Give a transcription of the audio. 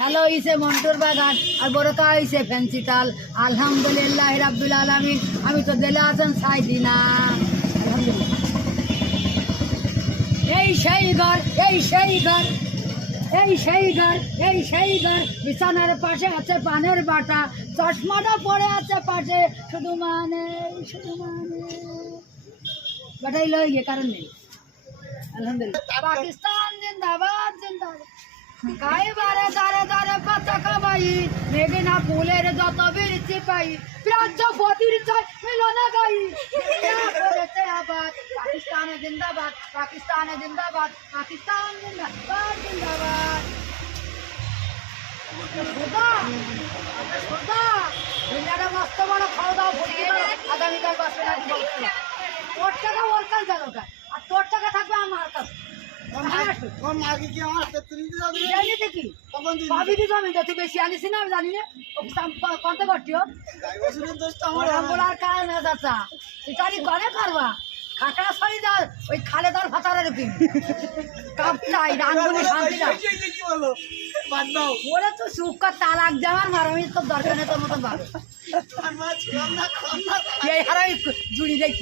Hello হইছে মন্টুর বাগান আর বড়কা হইছে ফেন্সিটাল। আলহামদুলিল্লাহ রাব্বুল আলামিন। আমি তো দিলে আছেন ছাই দিনা। আলহামদুলিল্লাহ। এই সেই ঘর, এই সেই ঘর, এই সেই ঘর, এই সেই ঘর। বিছানার পাশে আছে পানের বাটা, চশমাটা পড়ে আছে পাশে। শুধু মানে বাটাই লই গিয়ে কারণ নেই। আলহামদুলিল্লাহ। পাকিস্তান জিন্দাবাদ জিন্দাবাদ। গায়ে বারে দারে দারে পতাকা বাই, মেঘনা ফুলের যত বীর পাই, রাজ্যপতির চাই মিলন গাই। করেছে আবাদ পাকিস্তানে জিন্দাবাদ, পাকিস্তানে জিন্দাবাদ, পাকিস্তান জিন্দাবাদ জিন্দাবাদ। দুনিয়াটা মস্ত বড় খাওয়া দাওয়া ভর্তি করো। আগামীকাল বাসে তোর টাকা ওর কাল গেল, আর তোর টাকা থাকবে আমার কাছে। তুই বেশি আনিস না, আমি জানি না কত করছিও বলার কারণ চাচা তুই ঘরে করবা খাকড়া ছড়ি দাও ওই খালেদার ভাতারের কিনি কাপ চাই রাঙ্গুনি শান্তি দাও। ওরা তো সুখ তালাক দেওয়ার মারামি তোর দরকার নেই, তোর মতন ভাবে এই হারাই জুড়ি দেখি।